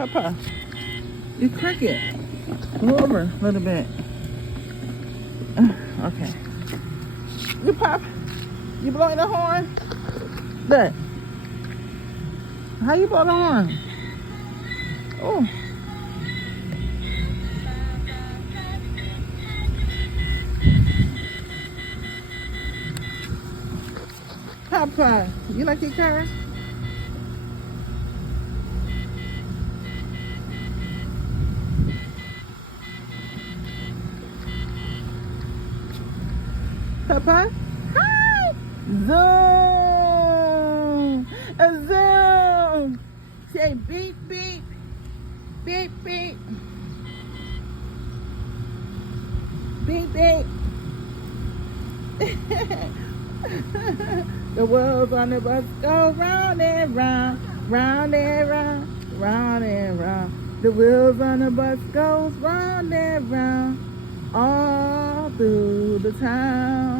Papa, you crooked. Move over a little bit. Okay. You pop. You blowing the horn? Look. How you blow the horn? Oh. Papa, you like your car? Papa? Hi! Zoom! A zoom! Say beep, beep. Beep, beep. Beep, beep. The wheels on the bus go round and round, round and round, round and round. The wheels on the bus goes round and round, all through the town.